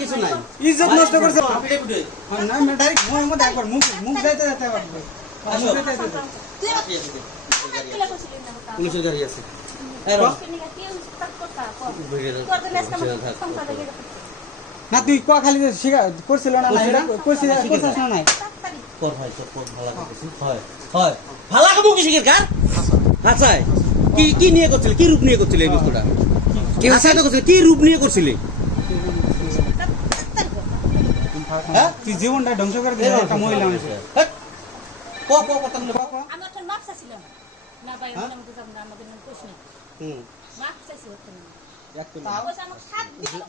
কিছু নাই ইজ্জত নষ্ট করছে মুখ যাইতে যেতে পুলিশের গাড়ি আছে না তুই ক খালি করছিল না করছিস না নাই ভালো খাবো কিসের কার আচ্ছা কি নিয়ে করছিলে কি রূপ নিয়ে করছিলে এই বস্তুটা কি হাসাইতে করছিলে কি রূপ নিয়ে করছিলে তুই জীবনটা ধ্বংস করে দিলি একটা মহিলা মানুষ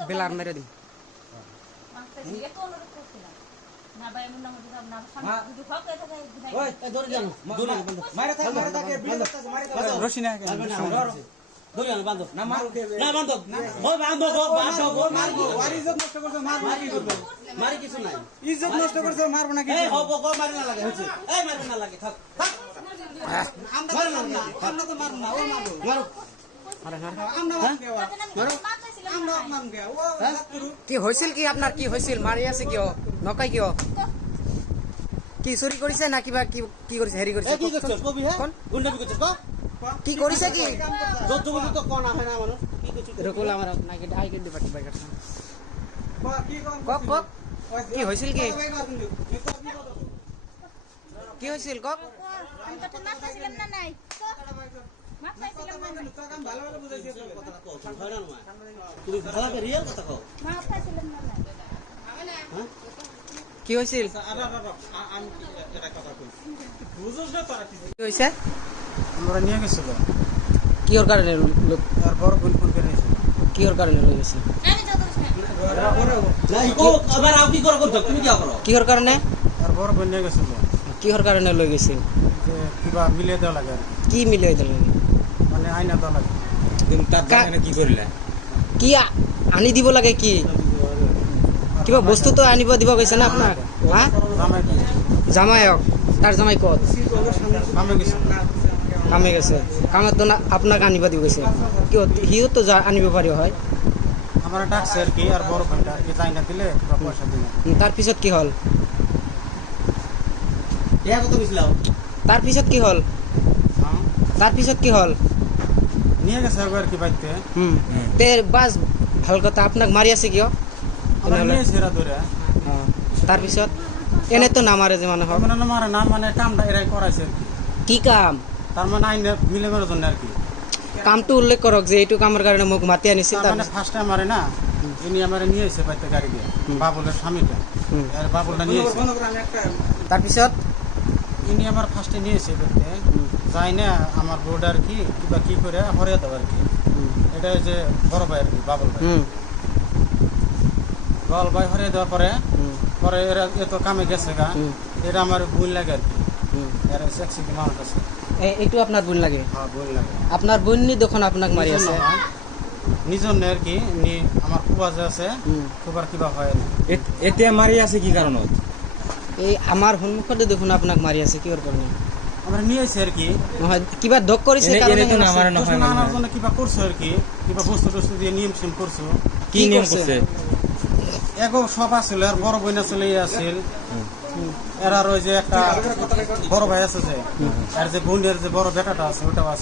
বেলার মেরে দিন রশি না ইজ্জত নষ্ট করছে মারবো না কি হয়েছিল কি আপনার কি হয়েছিল মারি আছে কিয় নকাই কিয় কি চুরি কৰিছে না কিবা কি কৰিছে হেৰি কৰিছে কি কৰিছে কি ৰকুল আমাৰ নাকি আই কেন দিবা বাইক কক কক কি হৈছিল কি কি হৈছিল কক কি হৈছিল হৈছে আমরা নিয়ে গেছিল কিহৰ কাৰণে তারপর ফোন করে কিহৰ কাৰণে লৈ গৈছিল কিহৰ কাৰণে তারপর নিয়ে গেছিল কিহৰ কাৰণে লৈ গৈছিল যে কিবা মিলে দেওয়া লাগে কি মিলাই দিলে মানে আইনা দেওয়া লাগে কি কৰিলা কি আনি দিব লাগে কি কিবা বস্তু তো আনিব দিব গৈছে না আপোনাক হা জামাইক তাৰ জামাই ক'ত কামে গেছে কামত তো আপোনাক আনিব দিব গৈছে কিয় সিও তো আনিব পাৰিব হয় আমার ডাকছে আর কি আর বড় ভাইটা আর কি আইনা দিলে কিবা পয়সা দিলে তাৰপিছত কি হ'ল তাৰপিছত কি হ'ল তাৰপিছত কি হ'ল নিয়ে গেছে আর কি বাইতে তে বাস ভাল কথা আপোনাক মাৰি আছে কিয় আমরা নিয়ে সেরা ধরে তাৰপিছত এনে তো নামাৰে যে মানুহ মানে আমার নাম মানে কামটা এরাই করাইছে আর কি কি কাম তার মানে আইনা মিলে মেরে জন্য আর কি কামটো উল্লেখ কৰক যে এইটো কামৰ কাৰণে মোক মাতি আনিছিল তার মানে ফার্স্ট টাইম আমারে না ইনি আমারে নিয়ে এসে বাইতে গাড়ি দিয়ে বাবুলের স্বামীটা আর বাবুলটা নিয়ে এসে তাৰপিছত ইনি আমার ফার্স্টে নিয়ে এসে বাইতে যাই না আমার বোর্ড আর কি কিবা কি করে হরিয়া দেব আর কি এটা যে বড় ভাই আর কি বাবুল ভাই বাবুল ভাই হরিয়া দেওয়ার পরে পরে এরা এত কামে গেছে গা এটা আমার ভুল লাগে আর কি এরা সেক্সি মানুষ আছে এইটো আপনার বোন লাগে হ্যাঁ ভুল লাগে আপনার বোন নি দেখুন আপনাক মারি আছে নিজর আর কি আমার কুবা যে আছে কুবার কিবা হয় এতিয়া মাৰি আছে কি কাৰণত এই আমার সন্মুখতে দেখুন আপনাক মারি আছে কিহৰ কাৰণে আমরা নিয়ে এসে আর কি নহয় কিবা দক কৰিছে কাৰণে আমার নহয় আনার জন্য কিবা করছো আর কি কিবা বস্তু টস্তু দিয়ে নিয়ম সিম করছো কি নিয়ম করছে এগো সব আছিল আর বড় বইন আছিল আছিল এরার ওই যে একটা বড় ভাই আছে যে আর যে বোনের যে বড় বেটাটা আছে ওটাও আছে